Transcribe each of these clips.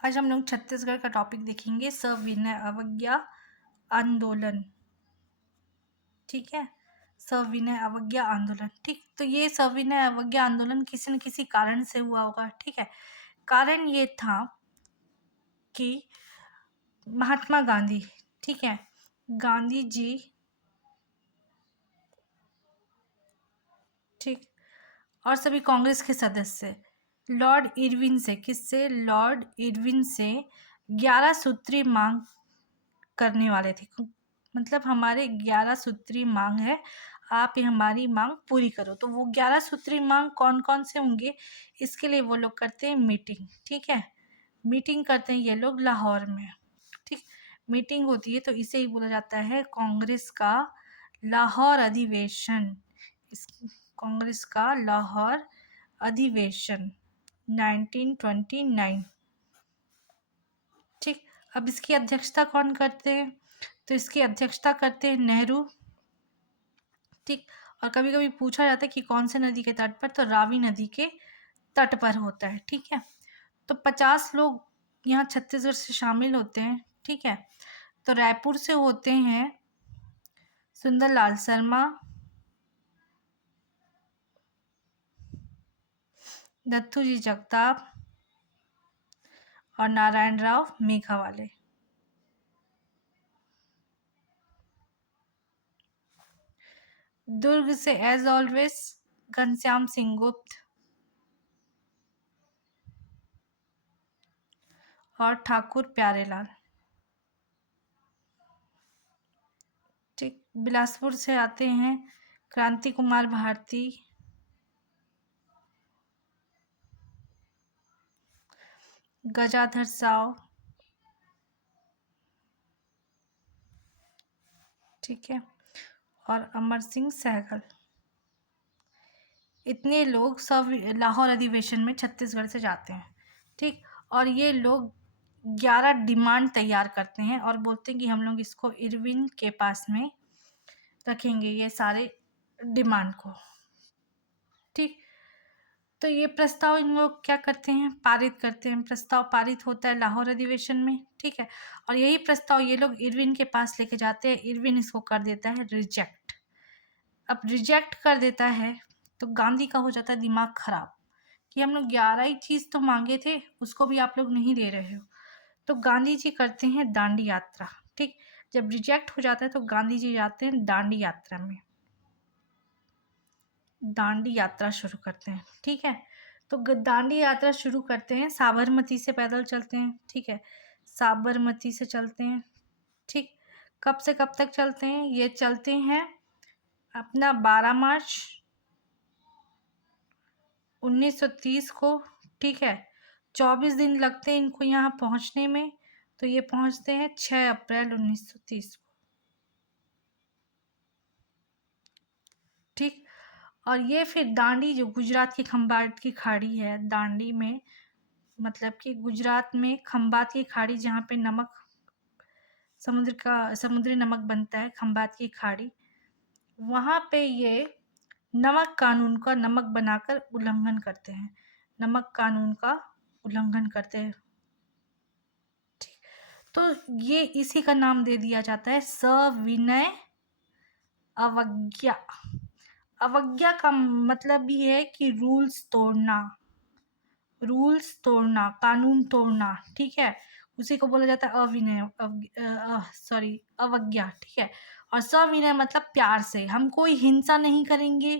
आज हम लोग छत्तीसगढ़ का टॉपिक देखेंगे, सविनय अवज्ञा आंदोलन। ठीक है, सविनय अवज्ञा आंदोलन। ठीक, तो ये सविनय अवज्ञा आंदोलन किसी न किसी कारण से हुआ होगा। ठीक है, कारण ये था कि महात्मा गांधी, ठीक है, गांधी जी, ठीक, और सभी कांग्रेस के सदस्य लॉर्ड इरविन से, किससे, लॉर्ड इरविन से 11 सूत्री मांग करने वाले थे। मतलब हमारे 11 सूत्री मांग है, आप ये हमारी मांग पूरी करो। तो वो 11 सूत्री मांग कौन कौन से होंगे, इसके लिए वो लोग करते हैं मीटिंग। ठीक है, मीटिंग करते हैं ये लोग लाहौर में। ठीक, मीटिंग होती है तो इसे ही बोला जाता है कांग्रेस का लाहौर अधिवेशन। इस कांग्रेस का लाहौर अधिवेशन 1929। ठीक, अब इसकी अध्यक्षता कौन करते हैं, तो इसकी अध्यक्षता करते हैं नेहरू। ठीक, और कभी कभी पूछा जाता है कि कौन से नदी के तट पर, तो रावी नदी के तट पर होता है। ठीक है, तो 50 लोग यहाँ छत्तीसगढ़ से शामिल होते हैं। ठीक है, तो रायपुर से होते हैं सुंदरलाल शर्मा, दत्तूजी जगताप और नारायण राव मेघावाले। दुर्ग से एज ऑलवेज घनश्याम सिंह गुप्त और ठाकुर प्यारेलाल। ठीक, बिलासपुर से आते हैं क्रांति कुमार भारती, गजाधर साव। ठीक है, और अमर सिंह सहगल। इतने लोग सब लाहौर अधिवेशन में छत्तीसगढ़ से जाते हैं। ठीक, और ये लोग 11 डिमांड तैयार करते हैं और बोलते हैं कि हम लोग इसको इरविन के पास में रखेंगे, ये सारे डिमांड को। ठीक, तो ये प्रस्ताव इन लोग क्या करते हैं, पारित करते हैं। प्रस्ताव पारित होता है लाहौर अधिवेशन में। ठीक है, और यही प्रस्ताव ये लोग इरविन के पास लेके जाते हैं। इरविन इसको कर देता है रिजेक्ट। अब रिजेक्ट कर देता है तो गांधी का हो जाता है दिमाग खराब कि हम लोग 11 ही चीज तो मांगे थे, उसको भी आप लोग नहीं दे रहे हो। तो गांधी जी करते हैं दांडी यात्रा। ठीक, जब रिजेक्ट हो जाता है तो गांधी जी जाते हैं दांडी यात्रा में, दांडी यात्रा शुरू करते हैं। ठीक है, तो दांडी यात्रा शुरू करते हैं, साबरमती से पैदल चलते हैं। ठीक है, साबरमती से चलते हैं। ठीक, कब से कब तक चलते हैं, ये चलते हैं अपना 12 मार्च 1930 को। ठीक है, 24 दिन लगते हैं इनको यहाँ पहुँचने में, तो ये पहुँचते हैं 6 अप्रैल 1930 को। ठीक, और ये फिर दांडी, जो गुजरात की खंबाट की खाड़ी है, दांडी में मतलब कि गुजरात में खंबात की खाड़ी, जहाँ पे नमक, समुद्री नमक बनता है, खंबात की खाड़ी, वहाँ पे ये नमक कानून का, नमक बनाकर उल्लंघन करते हैं, नमक कानून का उल्लंघन करते हैं। ठीक, तो ये इसी का नाम दे दिया जाता है सविनय अवज्ञा। अवज्ञा का मतलब भी है कि रूल्स तोड़ना, रूल्स तोड़ना, कानून तोड़ना। ठीक है, उसी को बोला जाता है अवज्ञा। ठीक है, और सविनय मतलब प्यार से, हम कोई हिंसा नहीं करेंगे।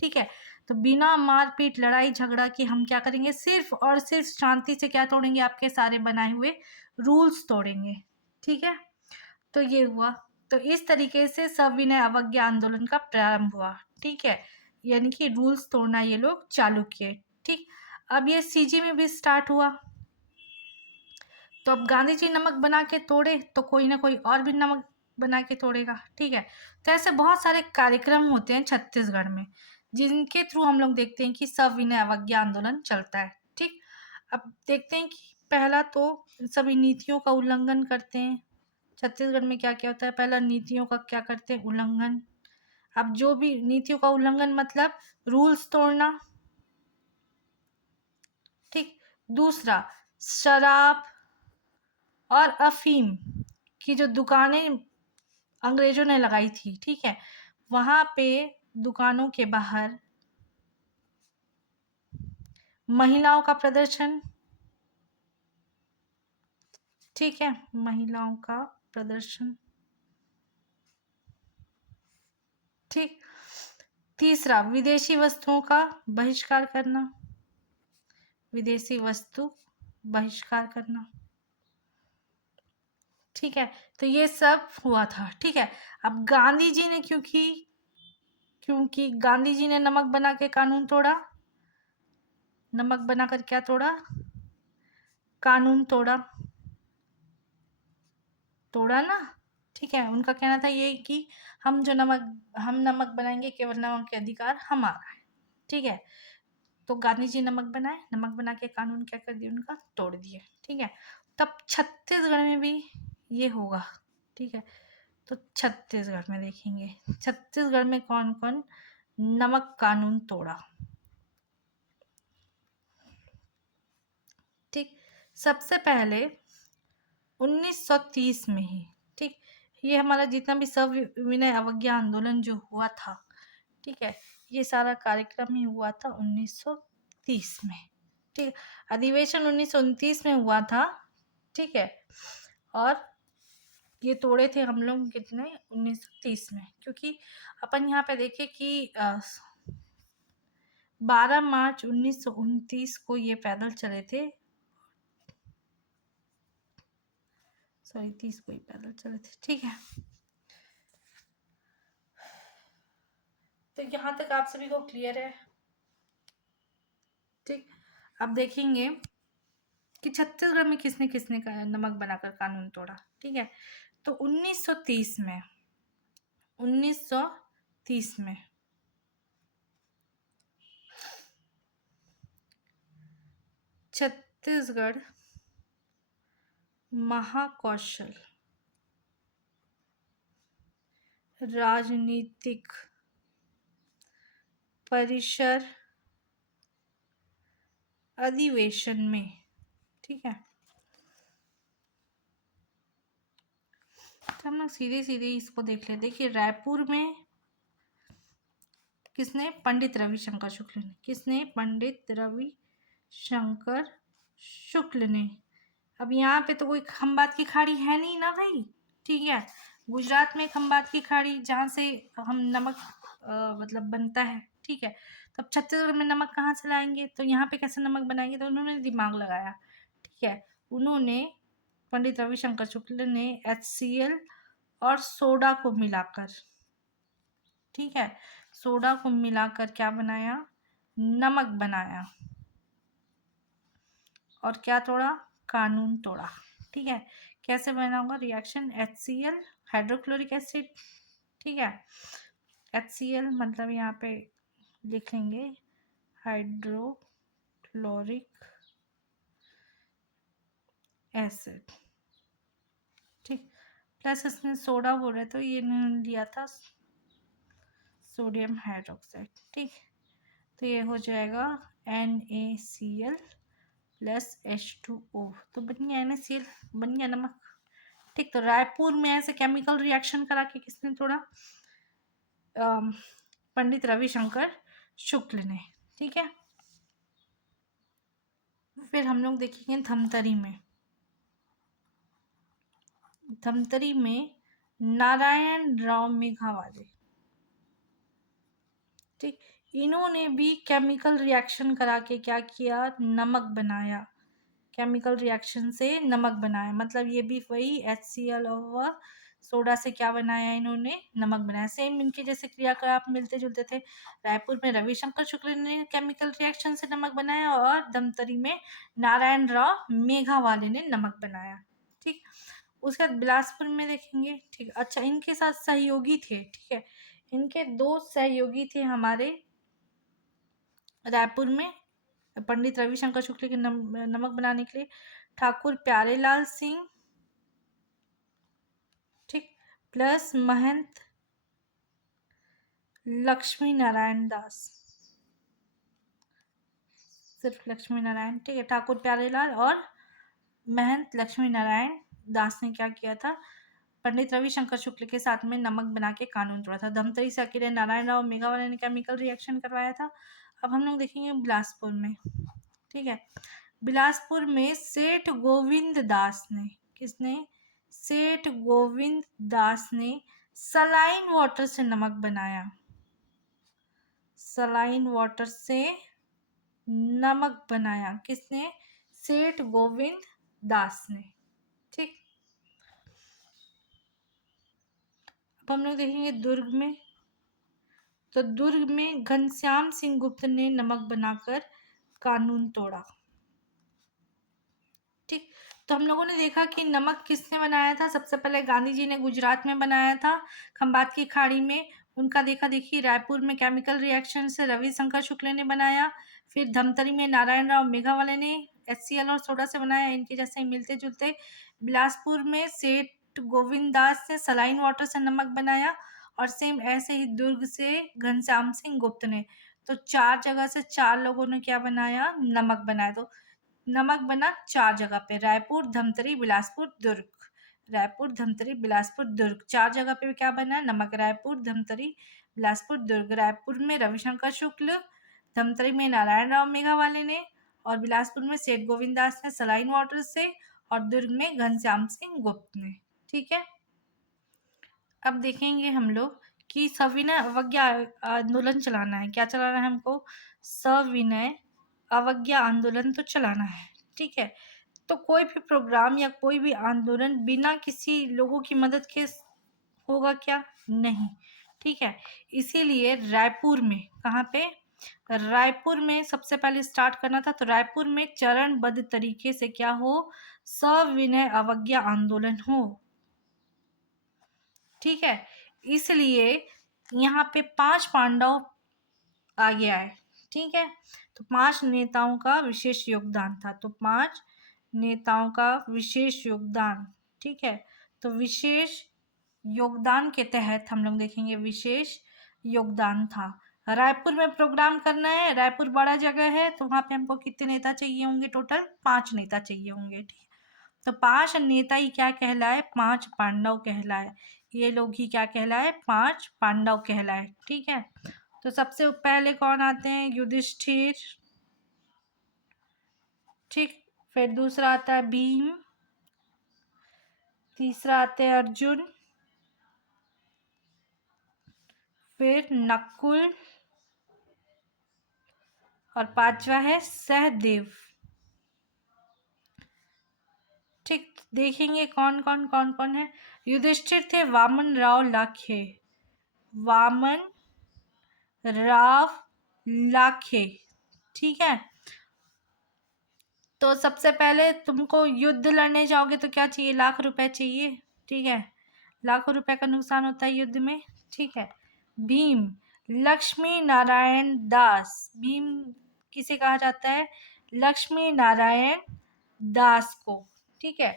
ठीक है, तो बिना मारपीट लड़ाई झगड़ा के हम क्या करेंगे, सिर्फ और सिर्फ शांति से क्या तोड़ेंगे, आपके सारे बनाए हुए रूल्स तोड़ेंगे। ठीक है, तो ये हुआ। तो इस तरीके से सविनय अवज्ञा आंदोलन का प्रारंभ हुआ। ठीक है, यानी कि रूल्स तोड़ना ये लोग चालू किए। ठीक, अब ये सीजी में भी स्टार्ट हुआ। तो अब गांधी जी नमक बना के तोड़े तो कोई ना कोई और भी नमक बना के तोड़ेगा। ठीक है, तो ऐसे बहुत सारे कार्यक्रम होते हैं छत्तीसगढ़ में, जिनके थ्रू हम लोग देखते हैं कि सविनय अवज्ञा आंदोलन चलता है। ठीक, अब देखते हैं कि पहला तो सभी नीतियों का उल्लंघन करते हैं। छत्तीसगढ़ में क्या क्या होता है, पहला नीतियों का क्या करते हैं, उल्लंघन। अब जो भी नीतियों का उल्लंघन मतलब रूल्स तोड़ना। ठीक, दूसरा शराब और अफीम की जो दुकानें अंग्रेजों ने लगाई थी, ठीक है, वहां पे दुकानों के बाहर महिलाओं का प्रदर्शन, ठीक है, महिलाओं का प्रदर्शन, ठीक। तीसरा, विदेशी वस्तुओं का बहिष्कार करना, विदेशी वस्तु बहिष्कार करना, ठीक है। तो ये सब हुआ था, ठीक है। अब गांधी जी ने क्योंकि गांधी जी ने नमक बना के कानून तोड़ा, नमक बनाकर क्या तोड़ा, कानून तोड़ा, तोड़ा ना, ठीक है। उनका कहना था ये कि हम नमक बनाएंगे, केवल नमक के अधिकार हमारा है, ठीक है। तो गांधी जी नमक बनाए, नमक बना के कानून क्या कर दिए उनका, तोड़ दिए, ठीक है। तब छत्तीसगढ़ में भी ये होगा, ठीक है। तो छत्तीसगढ़ में देखेंगे, छत्तीसगढ़ में कौन कौन नमक कानून तोड़ा, ठीक। सबसे पहले 1930 में ही, ठीक। ये हमारा जितना भी सविनय अवज्ञा आंदोलन जो हुआ था, ठीक है, ये सारा कार्यक्रम ही हुआ था 1930 में, ठीक। अधिवेशन 1929 में हुआ था, ठीक है। और ये तोड़े थे हम लोग कितने, 1930 में, क्योंकि अपन यहाँ पे देखे कि 12 मार्च 1929 को ये पैदल चले थे, सॉरी 30 को ही पैदल चले थे, ठीक है। तो यहाँ तक आप सभी को क्लियर है, ठीक। अब देखेंगे कि छत्तीसगढ़ में किसने किसने का नमक बनाकर कानून तोड़ा, ठीक है। तो 1930 में छत्तीसगढ़ महाकौशल राजनीतिक परिषद अधिवेशन में, ठीक है। तो हम लोग सीधे सीधे इसको देख लेते। देखिए रायपुर में किसने, पंडित रविशंकर शुक्ल ने, किसने, पंडित रविशंकर शुक्ल ने। अब यहाँ पे तो कोई खंबात की खाड़ी है नहीं ना भाई, ठीक है। गुजरात में खंबात की खाड़ी जहाँ से हम नमक मतलब बनता है, ठीक है। तब छत्तीसगढ़ में नमक कहाँ से लाएंगे, तो यहाँ पे कैसे नमक बनाएंगे, तो उन्होंने दिमाग लगाया, ठीक है। उन्होंने, पंडित रविशंकर शुक्ल ने HCl और सोडा को मिलाकर, ठीक है, सोडा को मिलाकर क्या बनाया, नमक बनाया, और क्या तोड़ा, कानून तोड़ा, ठीक है। कैसे बना होगा रिएक्शन, HCl हाइड्रोक्लोरिक एसिड, ठीक है। HCl मतलब यहाँ पे लिख लेंगे हाइड्रोक्लोरिक एसिड, ठीक। प्लस इसमें सोडा बोल रहे तो ये इन्होंने लिया था सोडियम हाइड्रोक्साइड, ठीक। तो ये हो जाएगा NaCl प्लस H2O, तो बन गया NaCl, बन गया नमक, ठीक। तो रायपुर में ऐसे केमिकल रिएक्शन करा के किसने तोड़ा, पंडित रविशंकर शुक्ल ने, ठीक है। फिर हम लोग देखेंगे धमतरी में, धमतरी में नारायण राव मेघावाले, ठीक। इन्होंने भी केमिकल रिएक्शन करा के क्या किया, नमक बनाया, केमिकल रिएक्शन से नमक बनाया, मतलब ये भी वही HCl और सोडा से क्या बनाया इन्होंने, नमक बनाया। सेम इनके जैसे क्रियाकलाप मिलते जुलते थे। रायपुर में रविशंकर शुक्ल ने केमिकल रिएक्शन से नमक बनाया और धमतरी में नारायण राव मेघावाले ने नमक बनाया, ठीक। उसके बाद बिलासपुर में देखेंगे, ठीक। अच्छा, इनके साथ सहयोगी थे, ठीक है। इनके 2 सहयोगी थे हमारे रायपुर में पंडित रविशंकर शुक्ल के नमक बनाने के लिए, ठाकुर प्यारेलाल सिंह, ठीक, प्लस महंत लक्ष्मी नारायण दास, सिर्फ लक्ष्मी नारायण, ठीक है। ठाकुर प्यारेलाल और महंत लक्ष्मी नारायण दास ने क्या किया था, पंडित रविशंकर शुक्ल के साथ में नमक बना के कानून तोड़ा था। धमतरी से अकेले नारायण राव मेघावाला ने केमिकल रिएक्शन करवाया था। अब हम लोग देखेंगे बिलासपुर में, ठीक है। बिलासपुर में सेठ गोविंद दास ने, किसने, सेठ गोविंद दास ने सलाइन वाटर से नमक बनाया, सलाइन वाटर से नमक बनाया, किसने, सेठ गोविंद दास ने, ठीक। अब हम लोग देखेंगे दुर्ग में, तो दुर्ग में घनश्याम सिंह गुप्त ने नमक बनाकर कानून तोड़ा, ठीक। तो हम लोगों ने देखा कि नमक किसने बनाया था। सबसे पहले गांधी जी ने गुजरात में बनाया था, खंबात की खाड़ी में। उनका देखा देखी रायपुर में केमिकल रिएक्शन से रविशंकर शुक्ल ने बनाया। फिर धमतरी में नारायण राव मेघावाले ने HCl और सोडा से बनाया, इनके जैसे ही मिलते जुलते। बिलासपुर में सेठ गोविंद दास ने सलाइन वाटर से नमक बनाया, और सेम ऐसे ही दुर्ग से घनश्याम सिंह गुप्त ने। तो 4 जगह से 4 लोगों ने क्या बनाया, नमक बनाया। तो नमक बना 4 जगह पे, रायपुर, धमतरी, बिलासपुर, दुर्ग। रायपुर, धमतरी, बिलासपुर, दुर्ग, 4 जगह पे क्या बना, नमक। रायपुर, धमतरी, बिलासपुर, दुर्ग। रायपुर में रविशंकर शुक्ल, धमतरी में नारायण राव मेघावाले ने, और बिलासपुर में सेठ गोविंद दास ने सलाइन वाटर से, और दुर्ग में घनश्याम सिंह गुप्त ने, ठीक है। अब देखेंगे हम लोग कि सविनय अवज्ञा आंदोलन चलाना है। क्या चलाना है हमको, सविनय अवज्ञा आंदोलन तो चलाना है, ठीक है। तो कोई भी प्रोग्राम या कोई भी आंदोलन बिना किसी लोगों की मदद के होगा क्या, नहीं, ठीक है। इसीलिए रायपुर में, कहाँ पे, रायपुर में सबसे पहले स्टार्ट करना था। तो रायपुर में चरणबद्ध तरीके से क्या हो, सविनय अवज्ञा आंदोलन हो, ठीक है। इसलिए यहाँ पे 5 पांडव आगे आए, ठीक है। तो 5 नेताओं का विशेष योगदान था, तो 5 नेताओं का विशेष योगदान, ठीक है। तो विशेष योगदान के तहत हम लोग देखेंगे विशेष योगदान था। रायपुर में प्रोग्राम करना है, रायपुर बड़ा जगह है, तो वहाँ पे हमको कितने नेता चाहिए होंगे, टोटल 5 नेता चाहिए होंगे, ठीक है। तो 5 नेता ही क्या कहलाए, 5 पांडव कहलाए। ये लोग ही क्या कहलाए, 5 पांडव कहलाए, ठीक है। तो सबसे पहले कौन आते हैं, युधिष्ठिर, ठीक। फिर दूसरा आता है भीम, तीसरा आते हैं अर्जुन, फिर नकुल, और 5वां है सहदेव, ठीक। देखेंगे कौन कौन है। युधिष्ठिर थे वामन राव लाखे, वामन राव लाखे, ठीक है। तो सबसे पहले तुमको युद्ध लड़ने जाओगे तो क्या चाहिए, लाख रुपए चाहिए, ठीक है। लाखों रुपए का नुकसान होता है युद्ध में, ठीक है। भीम लक्ष्मी नारायण दास, भीम किसे कहा जाता है, लक्ष्मी नारायण दास को, ठीक है।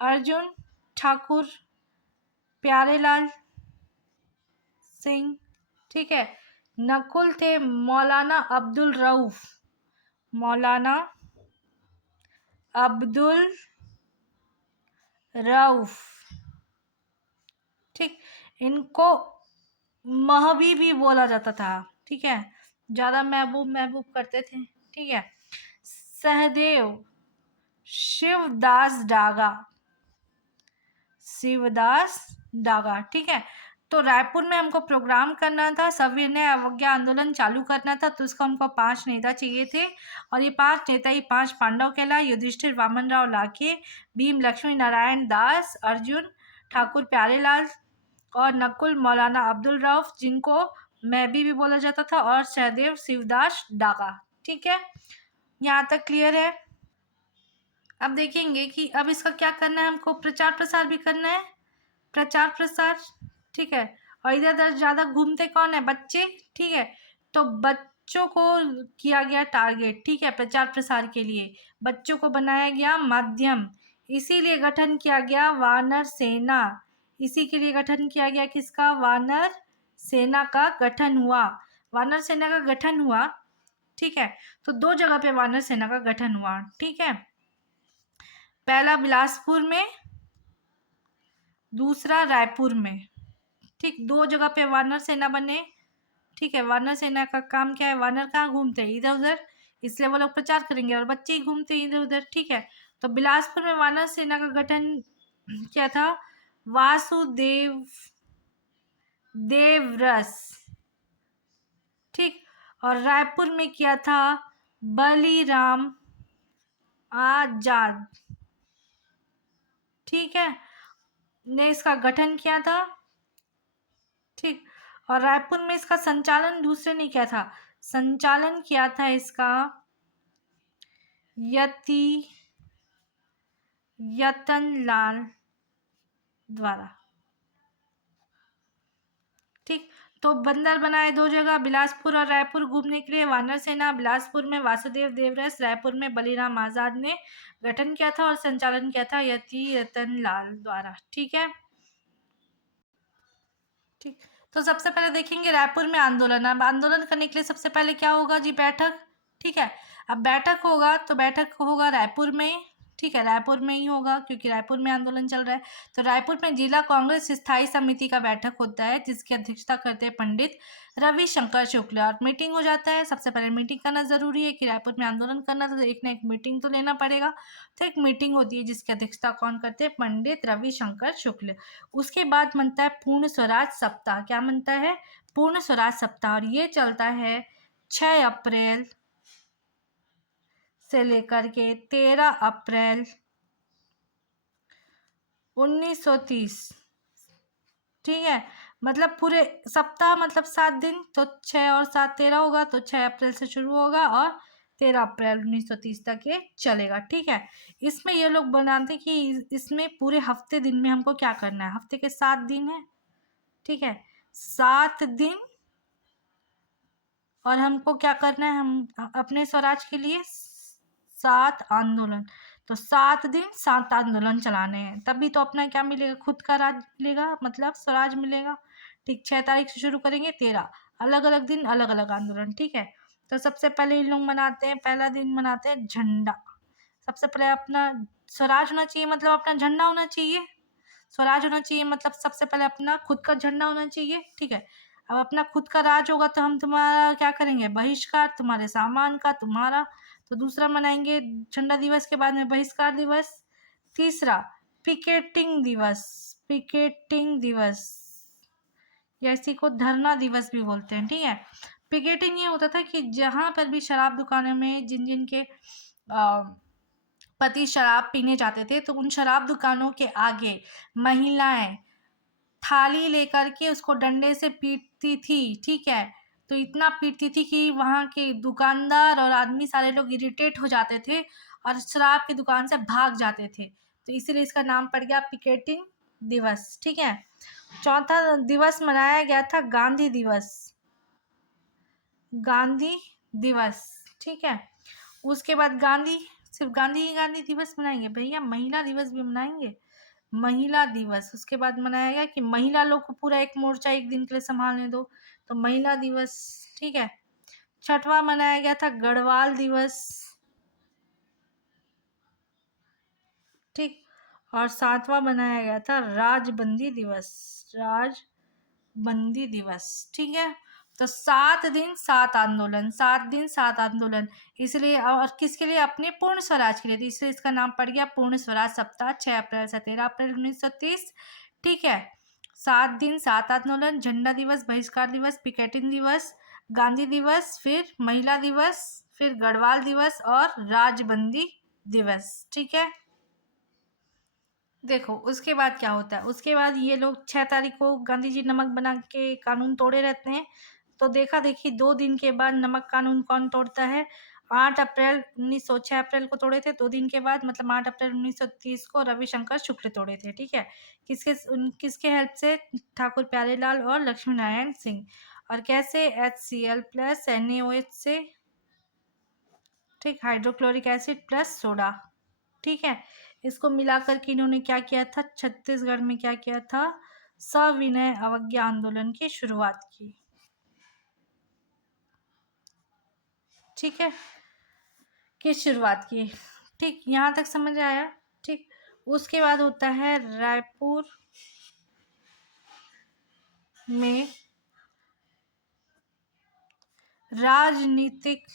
अर्जुन ठाकुर प्यारेलाल सिंह, ठीक है। नकुल थे मौलाना अब्दुल रऊफ, मौलाना अब्दुल रऊफ, ठीक। इनको महबी भी बोला जाता था, ठीक है, ज्यादा महबूब महबूब करते थे, ठीक है। सहदेव शिवदास डागा, शिवदास डागा, ठीक है। तो रायपुर में हमको प्रोग्राम करना था, सविनय अवज्ञा आंदोलन चालू करना था, तो उसको हमको 5 नेता चाहिए थे, और ये 5 नेता ही 5 पांडव कहलाए, युधिष्ठिर वामन राव लाखे, भीम लक्ष्मी नारायण दास, अर्जुन ठाकुर प्यारेलाल, और नकुल मौलाना अब्दुल रऊफ, जिनको मैबी भी बोला जाता था, और सहदेव शिवदास डागा, ठीक है। यहाँ तक क्लियर है। अब देखेंगे कि अब इसका क्या करना है, हमको प्रचार प्रसार भी करना है, प्रचार प्रसार, ठीक है। और इधर उधर ज़्यादा घूमते कौन है, बच्चे, ठीक है। तो बच्चों को किया गया टारगेट, ठीक है, प्रचार प्रसार के लिए बच्चों को बनाया गया माध्यम, इसीलिए गठन किया गया वानर सेना, इसी के लिए गठन किया गया किसका, वानर सेना का गठन हुआ, वानर सेना का गठन हुआ, ठीक है। तो 2 जगह पे वानर सेना का गठन हुआ, ठीक है। पहला बिलासपुर में, दूसरा रायपुर में। ठीक, 2 जगह पे वानर सेना बने। ठीक है, वानर सेना का काम क्या है, वानर कहाँ घूमते हैं, इधर उधर, इसलिए वो लोग प्रचार करेंगे और बच्चे ही घूमते हैं इधर उधर। ठीक है, तो बिलासपुर में वानर सेना का गठन क्या था, वासुदेव देवरस। ठीक, और रायपुर में किया था बलीराम आजाद। ठीक है, ने इसका गठन किया था। ठीक, और रायपुर में इसका संचालन दूसरे ने किया था, संचालन किया था इसका यतनलाल द्वारा। ठीक, तो बंदर बनाए 2 जगह, बिलासपुर और रायपुर घूमने के लिए। वानर सेना बिलासपुर में वासुदेव देवरस, रायपुर में बलीराम आजाद ने गठन किया था और संचालन किया था यतिरतनलाल द्वारा। ठीक है, ठीक, तो सबसे पहले देखेंगे रायपुर में आंदोलन। अब आंदोलन करने के लिए सबसे पहले क्या होगा जी, बैठक। ठीक है, अब बैठक होगा तो बैठक होगा रायपुर में। ठीक है, रायपुर में ही होगा क्योंकि रायपुर में आंदोलन चल रहा है। तो रायपुर में जिला कांग्रेस स्थायी समिति का बैठक होता है जिसकी अध्यक्षता करते हैं पंडित रविशंकर शुक्ल। और मीटिंग हो जाता है, सबसे पहले मीटिंग करना जरूरी है कि रायपुर में आंदोलन करना तो एक ना एक मीटिंग तो लेना पड़ेगा। तो एक मीटिंग होती है जिसकी अध्यक्षता कौन करते हैं, पंडित रविशंकर शुक्ल। उसके बाद बनता है पूर्ण स्वराज सप्ताह। क्या बनता है, पूर्ण स्वराज सप्ताह, और ये चलता है 6 अप्रैल से लेकर के 13 अप्रैल 1930। ठीक है, मतलब पूरे सप्ताह मतलब 7 दिन, तो 6 और 7 13 होगा, तो 6 अप्रैल से शुरू होगा और 13 अप्रैल 1930 तक ये चलेगा। ठीक है, इसमें ये लोग बनाते कि इसमें पूरे हफ्ते दिन में हमको क्या करना है, हफ्ते के 7 दिन है। ठीक है, 7 दिन, और हमको क्या करना है, हम अपने स्वराज के लिए 7 आंदोलन। तो 7 दिन 7 आंदोलन चलाने हैं, तभी तो अपना क्या मिलेगा, खुद का राज मिलेगा, मतलब स्वराज मिलेगा। ठीक, 6 तारीख से शुरू करेंगे, 13 अलग अलग दिन अलग अलग आंदोलन। ठीक है, तो सबसे पहले इन लोग मनाते हैं, पहला दिन मनाते हैं झंडा। सबसे पहले अपना स्वराज होना चाहिए, मतलब अपना झंडा होना चाहिए। स्वराज होना चाहिए मतलब सबसे पहले अपना खुद का झंडा होना चाहिए। ठीक है, अब अपना खुद का राज होगा तो हम तुम्हारा क्या करेंगे, बहिष्कार, तुम्हारे सामान का, तुम्हारा। तो दूसरा मनाएंगे झंडा दिवस के बाद में बहिष्कार दिवस। तीसरा पिकेटिंग दिवस, पिकेटिंग दिवस, या इसी को धरना दिवस भी बोलते हैं। ठीक है, पिकेटिंग ये होता था कि जहाँ पर भी शराब दुकानों में जिन जिन के पति शराब पीने जाते थे तो उन शराब दुकानों के आगे महिलाएं थाली लेकर के उसको डंडे से पीटती थी। ठीक है, तो इतना पीटती थी कि वहाँ के दुकानदार और आदमी सारे लोग इरिटेट हो जाते थे और शराब की दुकान से भाग जाते थे। तो इसीलिए इसका नाम पड़ गया पिकेटिंग दिवस। ठीक है, चौथा दिवस मनाया गया था गांधी दिवस, गांधी दिवस। ठीक है, उसके बाद गांधी, सिर्फ गांधी ही गांधी दिवस मनाएंगे भैया, महिला दिवस भी मनाएंगे, महिला दिवस। उसके बाद मनाया गया कि महिला लोग को पूरा एक मोर्चा एक दिन के लिए संभालने दो, तो महिला दिवस। ठीक है, छठवां मनाया गया था गढ़वाल दिवस। ठीक, और सातवां मनाया गया था राजबंदी दिवस, राजबंदी दिवस। ठीक है, तो 7 दिन 7 आंदोलन, 7 दिन 7 आंदोलन, इसलिए और किसके लिए, अपने पूर्ण स्वराज के लिए, तो इसलिए इसका नाम पड़ गया पूर्ण स्वराज सप्ताह, 6 अप्रैल से 13 अप्रैल 1930। ठीक है, 7 दिन 7 आंदोलन, झंडा दिवस, बहिष्कार दिवस, पिकेटिंग दिवस, गांधी दिवस, फिर महिला दिवस, फिर गढ़वाल दिवस और राजबंदी दिवस। ठीक है, देखो उसके बाद क्या होता है, उसके बाद ये लोग 6 तारीख को गांधी जी नमक बना के कानून तोड़े रहते हैं। तो देखा देखी 2 दिन के बाद नमक कानून कौन तोड़ता है, 8 अप्रैल 1900, 6 अप्रैल को तोड़े थे, 2 दिन के बाद मतलब 8 अप्रैल 1930 को रविशंकर शुक्ल तोड़े थे। ठीक है, किसके हेल्प से, ठाकुर प्यारेलाल और लक्ष्मी नारायण सिंह। और कैसे, HCl प्लस NaOH से, ठीक, हाइड्रोक्लोरिक एसिड प्लस सोडा। ठीक है, इसको मिलाकर के इन्होंने क्या किया था, छत्तीसगढ़ में क्या किया था, सविनय अवज्ञा आंदोलन की शुरुआत की। ठीक है, किस शुरुआत की, ठीक, यहाँ तक समझ आया। ठीक। उसके बाद होता है रायपुर में राजनीतिक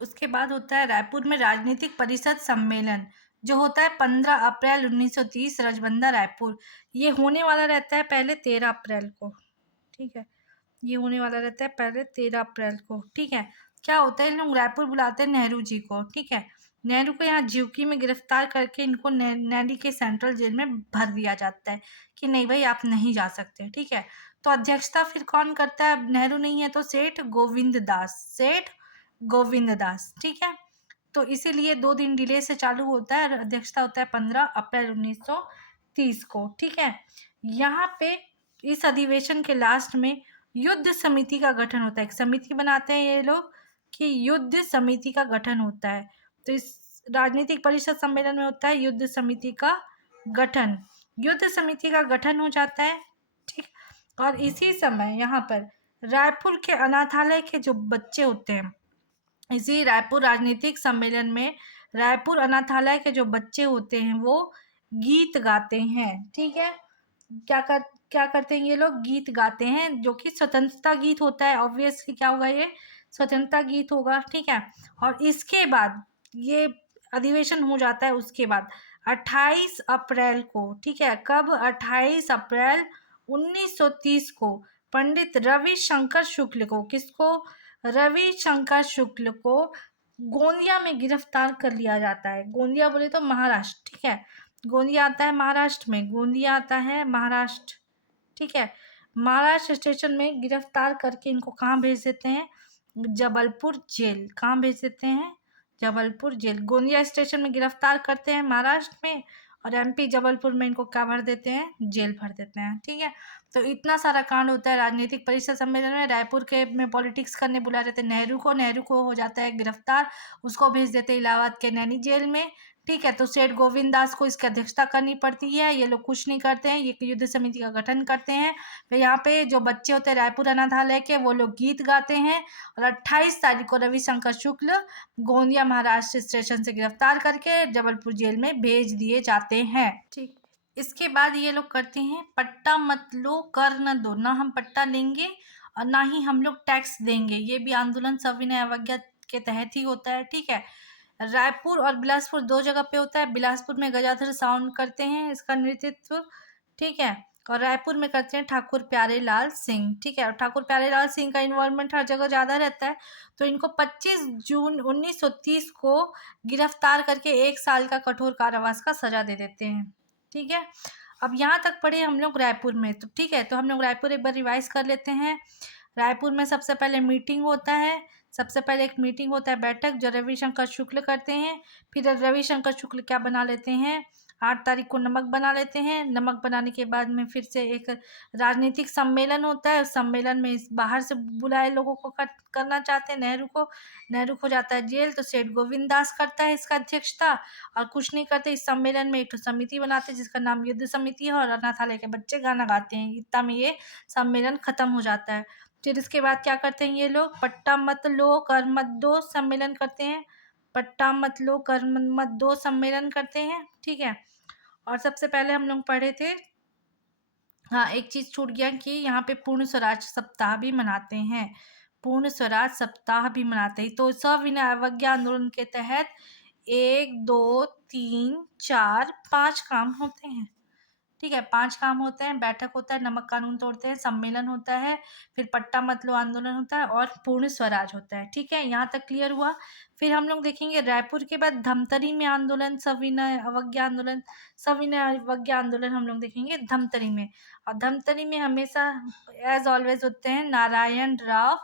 उसके बाद होता है रायपुर में राजनीतिक परिषद सम्मेलन, जो होता है 15 अप्रैल 1930, रजबंदा रायपुर। ये होने वाला रहता है पहले 13 अप्रैल को। ठीक है, ये होने वाला रहता है पहले 13 अप्रैल को। ठीक है, क्या होता है, इन लोग रायपुर बुलाते हैं नेहरू जी को। ठीक है, नेहरू को यहाँ झिवकी में गिरफ्तार करके इनको नैनी के सेंट्रल जेल में भर दिया जाता है कि नहीं भाई आप नहीं जा सकते। ठीक है, तो अध्यक्षता फिर कौन करता है, नेहरू नहीं है तो सेठ गोविंद दास, सेठ गोविंद दास। ठीक है, तो इसीलिए 2 दिन डिले से चालू होता है और अध्यक्षता होता है 15 अप्रैल 1930 को। ठीक है, यहाँ पे इस अधिवेशन के लास्ट में युद्ध समिति का गठन होता है। एक समिति बनाते हैं ये लोग कि युद्ध समिति का गठन होता है। तो इस राजनीतिक परिषद सम्मेलन में होता है युद्ध समिति का गठन। युद्ध समिति का गठन हो जाता है। ठीक, और इसी समय यहाँ पर रायपुर के अनाथालय के जो बच्चे होते हैं, इसी रायपुर राजनीतिक सम्मेलन में रायपुर अनाथालय के जो बच्चे होते हैं वो गीत गाते हैं। ठीक है, क्या करते हैं ये लोग, गीत गाते हैं, जो कि स्वतंत्रता गीत होता है। ऑब्वियसली क्या होगा, ये स्वतंत्रता गीत होगा। ठीक है, और इसके बाद ये अधिवेशन हो जाता है। उसके बाद 28 अप्रैल को, ठीक है, कब, 28 अप्रैल 1930 को पंडित रविशंकर शुक्ल को, किसको, रविशंकर शुक्ल को गोंदिया में गिरफ्तार कर लिया जाता है। गोंदिया बोले तो महाराष्ट्र। ठीक है, गोंदिया आता है महाराष्ट्र में, गोंदिया आता है महाराष्ट्र। ठीक है, महाराष्ट्र स्टेशन में गिरफ्तार करके इनको कहाँ भेज देते हैं, जबलपुर जेल। कहाँ भेज देते हैं, जबलपुर जेल। गोंदिया स्टेशन में गिरफ्तार करते हैं महाराष्ट्र में, और एमपी जबलपुर में इनको क्या भर देते हैं, जेल भर देते हैं। ठीक है, तो इतना सारा कांड होता है राजनीतिक परिषद सम्मेलन में। रायपुर के में पॉलिटिक्स करने बुला रहे थे नेहरू को, नेहरू को हो जाता है गिरफ्तार, उसको भेज देते हैं इलाहाबाद के नैनी जेल में। ठीक है, तो सेठ गोविंद दास को इसकी अध्यक्षता करनी पड़ती है। ये लोग कुछ नहीं करते हैं, ये युद्ध समिति का गठन करते हैं। फिर यहाँ पे जो बच्चे होते हैं रायपुर अनाथालय के, वो लोग गीत गाते हैं, और 28 तारीख को रविशंकर शुक्ल गोंदिया महाराष्ट्र स्टेशन से गिरफ्तार करके जबलपुर जेल में भेज दिए जाते हैं। ठीक, इसके बाद ये लोग करते हैं पट्टा मत लो कर न दो, ना हम पट्टा लेंगे और ना ही हम लोग टैक्स देंगे। ये भी आंदोलन सविनय अवज्ञा के तहत ही होता है। ठीक है, रायपुर और बिलासपुर 2 जगह पे होता है। बिलासपुर में गजाधर साउंड करते हैं इसका नेतृत्व। ठीक है, और रायपुर में करते हैं ठाकुर प्यारेलाल सिंह। ठीक है, और ठाकुर प्यारेलाल सिंह का इन्वॉल्वमेंट हर जगह ज़्यादा रहता है। तो इनको 25 जून 1930 को गिरफ्तार करके 1 साल का कठोर कारावास का सजा दे देते हैं। ठीक है, अब यहाँ तक पढ़े हम लोग रायपुर में। तो ठीक है, तो हम लोग रायपुर एक बार रिवाइज कर लेते हैं। रायपुर में सबसे पहले मीटिंग होता है, सबसे पहले एक मीटिंग होता है, बैठक, जो रविशंकर शुक्ल करते हैं। फिर रविशंकर शुक्ल क्या बना लेते हैं, 8 तारीख को नमक बना लेते हैं। नमक बनाने के बाद में फिर से एक राजनीतिक सम्मेलन होता है। उस सम्मेलन में बाहर से बुलाए लोगों को करना चाहते हैं नेहरू को। नेहरू को जाता है जेल, तो सेठ गोविंद दास करता है इसका अध्यक्षता, और कुछ नहीं करते। इस सम्मेलन में एक समिति बनाते हैं जिसका नाम युद्ध समिति है, और अनाथालय के बच्चे गाना गाते हैं। इतना में ये सम्मेलन खत्म हो जाता है। फिर इसके बाद क्या करते हैं ये लोग, पट्टा मत लो कर मत दो सम्मेलन करते हैं। पट्टा मत लो कर मत दो सम्मेलन करते हैं। ठीक है, और सबसे पहले हम लोग पढ़े थे, हाँ एक चीज़ छूट गया कि यहाँ पे पूर्ण स्वराज सप्ताह भी मनाते हैं। पूर्ण स्वराज सप्ताह भी मनाते हैं। तो सविनय अवज्ञा आंदोलन के तहत 1 2 3 4 5 काम होते हैं। ठीक है, 5 काम होते हैं। बैठक होता है, नमक कानून तोड़ते हैं, सम्मेलन होता है, फिर पट्टा मत लो आंदोलन होता है, और पूर्ण स्वराज होता है। ठीक है, यहाँ तक क्लियर हुआ। फिर हम लोग देखेंगे रायपुर के बाद धमतरी में आंदोलन, सविनय अवज्ञा आंदोलन। सविनय अवज्ञा आंदोलन हम लोग देखेंगे धमतरी में, और धमतरी में हमेशा एज ऑलवेज होते हैं नारायण राव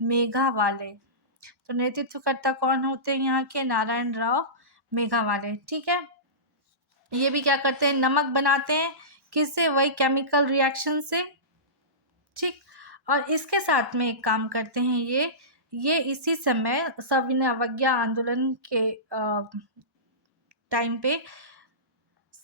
मेघावाले। तो नेतृत्वकर्ता कौन होते हैं यहाँ के, नारायण राव मेघावाले। ठीक है, ये भी क्या करते हैं, नमक बनाते हैं, किससे, वही केमिकल रिएक्शन से। ठीक, और इसके साथ में एक काम करते हैं ये इसी समय सविनय अवज्ञा आंदोलन के टाइम पे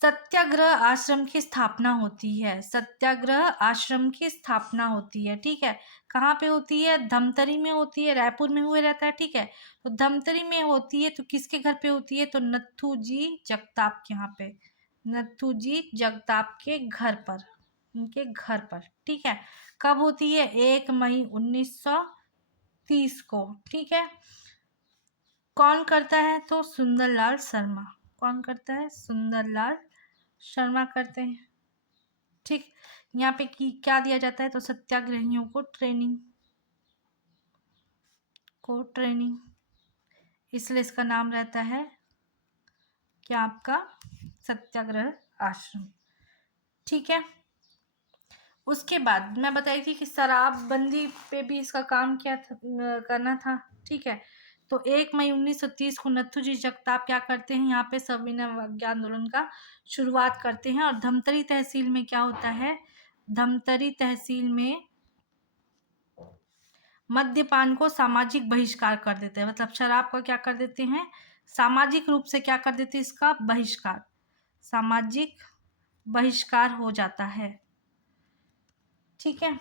सत्याग्रह आश्रम की स्थापना होती है। सत्याग्रह आश्रम की स्थापना होती है, ठीक है। कहाँ पे होती है? धमतरी में होती है, रायपुर में हुए रहता है, ठीक है। तो धमतरी में होती है तो किसके घर पे होती है? तो नत्थूजी जगताप के यहाँ पे, नत्थूजी जगताप के घर पर, उनके घर पर, ठीक है। कब होती है? 1 मई 1930 को, ठीक है। कौन करता है? तो सुंदरलाल शर्मा। कौन करता है? सुंदरलाल शर्मा करते हैं, ठीक। यहाँ पे क्या दिया जाता है? तो सत्याग्रहियों को ट्रेनिंग, इसलिए इसका नाम रहता है क्या? आपका सत्याग्रह आश्रम, ठीक है। उसके बाद मैं बताई थी कि शराबबंदी पे भी इसका काम क्या था, करना था, ठीक है। तो 1 मई 1930 को नत्थूजी जगताप क्या करते हैं? यहाँ पे सविनय अवज्ञा आंदोलन का शुरुआत करते हैं। और धमतरी तहसील में क्या होता है? धमतरी तहसील में मद्यपान को सामाजिक बहिष्कार कर देते हैं। मतलब शराब का क्या कर देते हैं? सामाजिक रूप से क्या कर देते हैं? इसका बहिष्कार, सामाजिक बहिष्कार हो जाता है, ठीक है।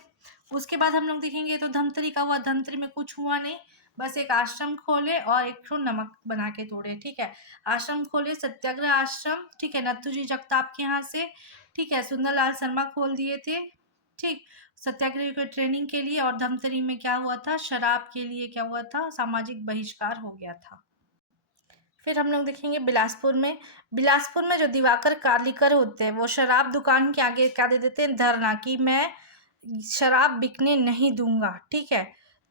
उसके बाद हम लोग देखेंगे तो धमतरी का हुआ। धमतरी में कुछ हुआ नहीं, बस एक आश्रम खोले और एक ठो नमक बना के तोड़े, ठीक है। आश्रम खोले, सत्याग्रह आश्रम, ठीक है, नत्थूजी जगताप के यहाँ से, ठीक है। सुंदरलाल शर्मा खोल दिए थे, ठीक, सत्याग्रह के ट्रेनिंग के लिए। और धमतरी में क्या हुआ था? शराब के लिए क्या हुआ था? सामाजिक बहिष्कार हो गया था। फिर हम लोग देखेंगे बिलासपुर में। बिलासपुर में जो दिवाकर कालीकर होते हैं वो शराब दुकान के आगे क्या दे देते हैं? धरना, कि मैं शराब बिकने नहीं दूंगा, ठीक है।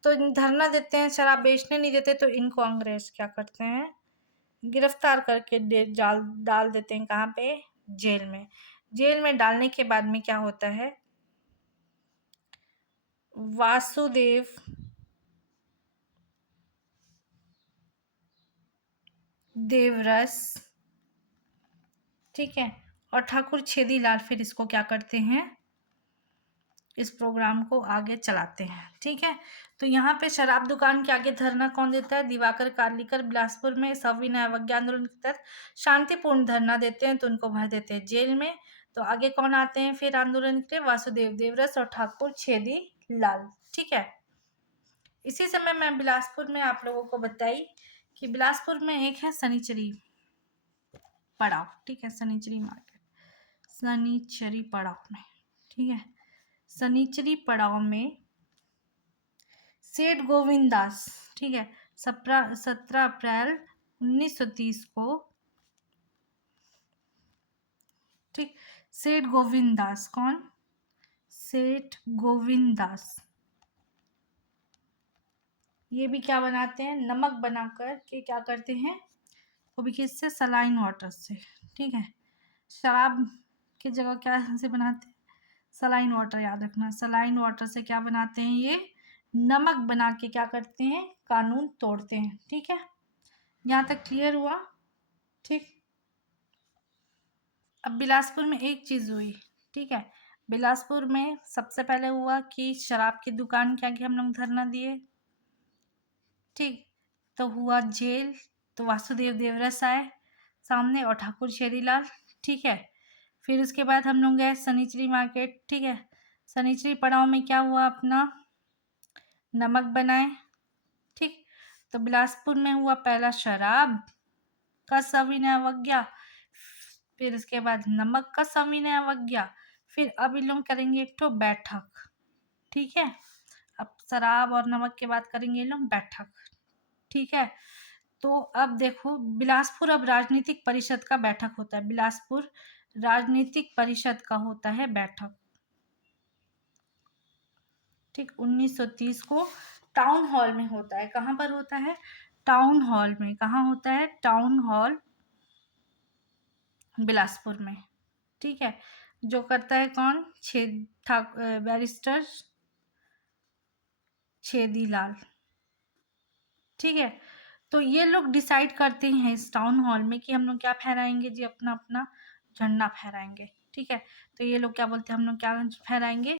तो धरना देते हैं, शराब बेचने नहीं देते, तो इनको अंग्रेज क्या करते हैं? गिरफ्तार करके डाल देते हैं। कहाँ पे? जेल में। जेल में डालने के बाद में क्या होता है? वासुदेव देवरस, ठीक है, और ठाकुर छेदीलाल फिर इसको क्या करते हैं? इस प्रोग्राम को आगे चलाते हैं, ठीक है। तो यहाँ पे शराब दुकान के आगे धरना कौन देता है? दिवाकर कालीकर बिलासपुर में सविनय अवज्ञा आंदोलन के तहत शांतिपूर्ण धरना देते हैं, तो उनको भर देते हैं जेल में। तो आगे कौन आते हैं फिर आंदोलन के लिए? वासुदेव देवरस और ठाकुर छेदी लाल, ठीक है। इसी समय मैं बिलासपुर में आप लोगों को बताई कि बिलासपुर में एक है शनिचरी पड़ाव, ठीक है, शनिचरी मार्केट, शनिचरी पड़ाव में, ठीक है। शनिचरी पड़ाव में सेठ गोविंद दास, ठीक है, 17 अप्रैल 1930 को, ठीक। सेठ गोविंद दास कौन? सेठ गोविंद दास, ये भी क्या बनाते हैं? नमक बनाकर के क्या करते हैं? वो भी किससे? सलाइन वाटर से, ठीक है। शराब की जगह क्या से बनाते हैं? सलाइन वाटर, याद रखना, सलाइन वाटर से क्या बनाते हैं? ये नमक बना के क्या करते हैं? कानून तोड़ते हैं, ठीक है। यहाँ तक क्लियर हुआ, ठीक। अब बिलासपुर में एक चीज हुई, ठीक है। बिलासपुर में सबसे पहले हुआ कि शराब की दुकान के आगे हम लोग धरना दिए, ठीक। तो हुआ जेल, तो वासुदेव देवरस आए सामने और ठाकुर शेरीलाल, ठीक है। फिर उसके बाद हम लोग गए शनिचरी मार्केट, ठीक है। शनिचरी पड़ाव में क्या हुआ? अपना नमक बनाए, ठीक। तो बिलासपुर में हुआ पहला शराब का सविनय अवज्ञा, फिर उसके बाद नमक का सविनय अवज्ञा, फिर अब इन लोग करेंगे एक तो बैठक, ठीक है। अब शराब और नमक के बाद करेंगे ये लोग बैठक, ठीक है। तो अब देखो बिलासपुर अब राजनीतिक परिषद का बैठक होता है। बिलासपुर राजनीतिक परिषद का होता है बैठक, ठीक। 1930 को टाउन हॉल में होता है। कहाँ पर होता है? टाउन हॉल में। कहाँ होता है? टाउन हॉल बिलासपुर में, ठीक है। जो करता है कौन? बैरिस्टर छेदीलाल, ठीक है। तो ये लोग डिसाइड करते हैं इस टाउन हॉल में कि हम लोग क्या फहराएंगे जी? अपना अपना झंडा फहराएंगे, ठीक है। तो ये लोग क्या बोलते हैं? हम लोग क्या फहराएंगे?